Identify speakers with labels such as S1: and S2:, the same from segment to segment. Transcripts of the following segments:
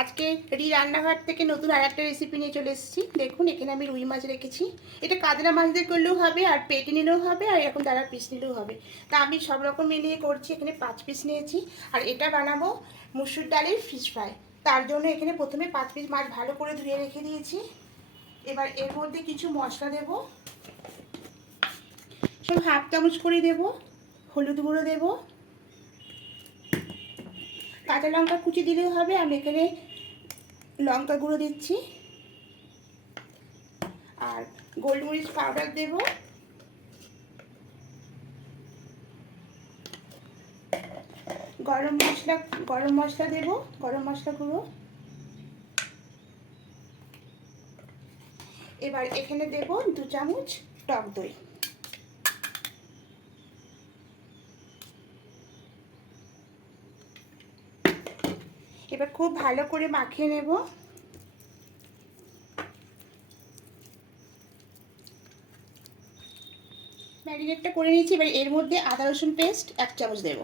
S1: আজকে রি রান্নাঘর থেকে নতুন আর একটা রেসিপি নিয়ে চলে এসেছি। দেখুন, এখানে আমি রুই মাছ রেখেছি। এটা কাতলা মাছ দিয়ে করলেও হবে, আর পেটে নিলেও হবে, আর এরকম দাঁড়ার পিস নিলেও হবে। তা আমি সব রকম মিলিয়ে করছি, এখানে পাঁচ পিস নিয়েছি। আর এটা বানাবো মুসুর ডালের ফিশ ফ্রাই তার জন্য এখানে প্রথমে পাঁচ পিস মাছ ভালো করে ধুয়ে রেখে দিয়েছি। এবার এর মধ্যে কিছু মশলা দেব। সব হাফ চামচ করে দেব। হলুদ গুঁড়ো দেবো। কাঁচা লঙ্কা কুচি দিলেও হবে, আমি এখানে লঙ্কা গুঁড়ো দিচ্ছি। আর গোলমরিচ পাউডার দেব। গরম মশলা গরম মশলা দেব, গরম মশলা গুঁড়ো। এবার এখানে দেব দু চামচ টক দই। এবার খুব ভালো করে মাখিয়ে নেব। ম্যারিনেটটা করে নিয়েছি, এবার এর মধ্যে আদা রসুন পেস্ট এক চামচ দেব।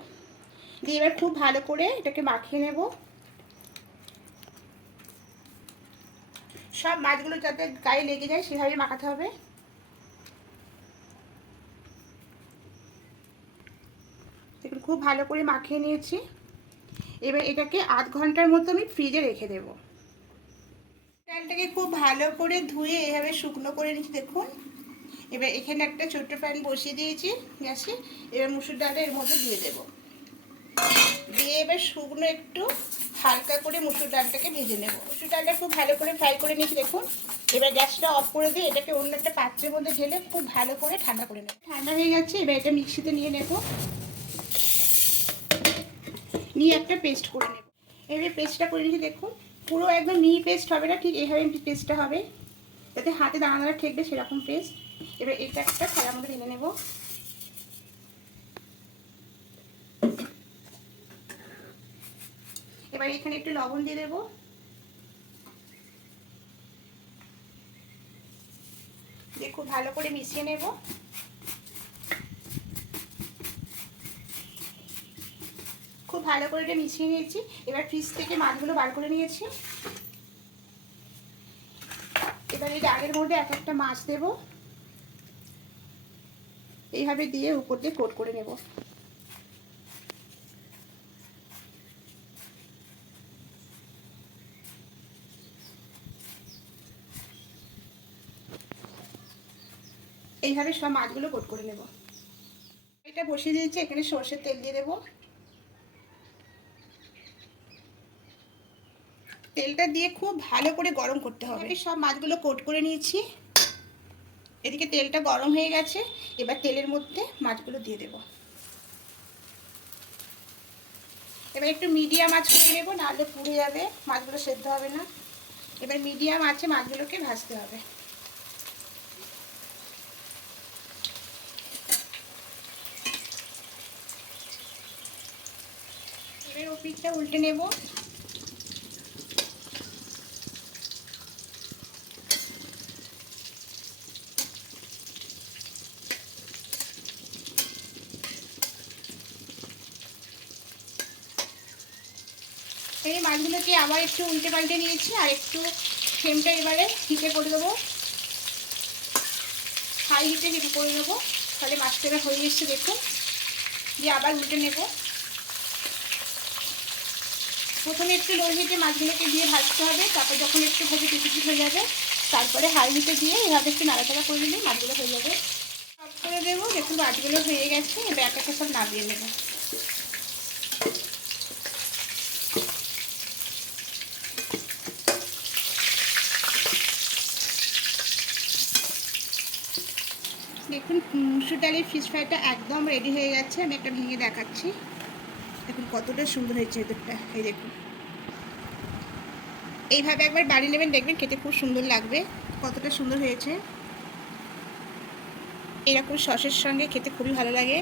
S1: দিয়ে এবার খুব ভালো করে এটাকে মাখিয়ে নেব। সব মাছগুলো যাতে গায়ে লেগে যায় সেভাবে মাখাতে হবে। খুব ভালো করে মাখিয়ে নিয়েছি। এবার এটাকে আধ ঘণ্টার মতো আমি ফ্রিজে রেখে দেব। ডালটাকে খুব ভালো করে ধুয়ে এভাবে শুকনো করে নিচ্ছি, দেখুন। এবার এখানে একটা ছোট্ট প্যান বসিয়ে দিয়েছি গ্যাসে। এবার মুসুর ডালটা এর মধ্যে দিয়ে দেব। দিয়ে এবার শুকনো একটু হালকা করে মুসুর ডালটাকে ভেজে নেব। মুসুর ডালটা খুব ভালো করে ফ্রাই করে নিয়েছি, দেখুন। এবার গ্যাসটা অফ করে দিয়ে এটাকে অন্য একটা পাত্রের মধ্যে ঢেলে খুব ভালো করে ঠান্ডা করে নেব। ঠান্ডা হয়ে গেছে, এবার এটা মিক্সিতে নিয়ে নেব। নিয়ে একটা পেস্ট করে নেব। এবার পেস্টটা করে নিয়েছি, দেখুন, পুরো একদম মিহি পেস্ট হবে না, ঠিক এইভাবে পেস্টটা হবে। যাতে হাতে দানা দানা ঠেকবে সেরকম পেস্ট এবার এটা একটা থালার মধ্যে ঢেলে নেব। এবার এখানে একটু লবণ দিয়ে দেবো। দিয়ে খুব ভালো করে মিশিয়ে নেব। ভালো করে এটা মিশিয়ে নিয়েছি। এবার ফ্রিজ থেকে মাছগুলো বার করে নিয়েছি। এবার এই ডালের মধ্যে এক একটা মাছ দেব। এইভাবে দিয়ে উপর দিয়ে কোট করে নেব। এইভাবে সব মাছগুলো কোট করে নেব। এটা বসিয়ে দিয়েছি, এখানে সর্ষের তেল দিয়ে দেবো। তেলটা দিয়ে খুব ভালো করে গরম করতে হবে। সব মাছগুলো কোট করে নিয়েছি। এদিকে তেলটা গরম হয়ে গেছে, এবার তেলের মধ্যে মাছগুলো দিয়ে দেব। এবার একটু মিডিয়াম আঁচ করে নেব, নাহলে পুড়ে যাবে, মাছগুলো সেদ্ধ হবে না। এবার মিডিয়াম আছে মাছগুলোকে ভাজতে হবে। এবার ও পিঠটা উল্টে নেব। এই মাছগুলোকে আবার একটু উল্টে পাল্টে নিয়েছি, আর একটু ফ্লেমটা এবারে হিটে করে দেবো। হাই হিটে হিটে করে দেবো তাহলে মাছটা হয়ে এসছে দেখুন। দিয়ে আবার উল্টে নেব। প্রথমে একটু লো হিটে মাছগুলোকে দিয়ে ভাজতে হবে, তারপর যখন একটু ভেজে টিকিট হয়ে যাবে, তারপরে হাই হিটে দিয়ে এভাবে একটু নাড়াচাড়া করে দিলে মাছগুলো হয়ে যাবে। অফ করে দেবো, দেখুন মাছগুলো হয়ে গেছে, এবার একটা সব নামিয়ে নেব। মুসুর ডালের ফিশ ফ্রাইটা একদম রেডি হয়ে গেছে, আমি একটা ভেঙে দেখাচ্ছি। দেখুন কতটা সুন্দর হয়েছে এদেরটা এই দেখুন। এইভাবে একবার বাড়ি নেবেন, দেখবেন খেতে খুব সুন্দর লাগবে, কতটা সুন্দর হয়েছে। এরকম সসের সঙ্গে খেতে খুবই ভালো লাগে।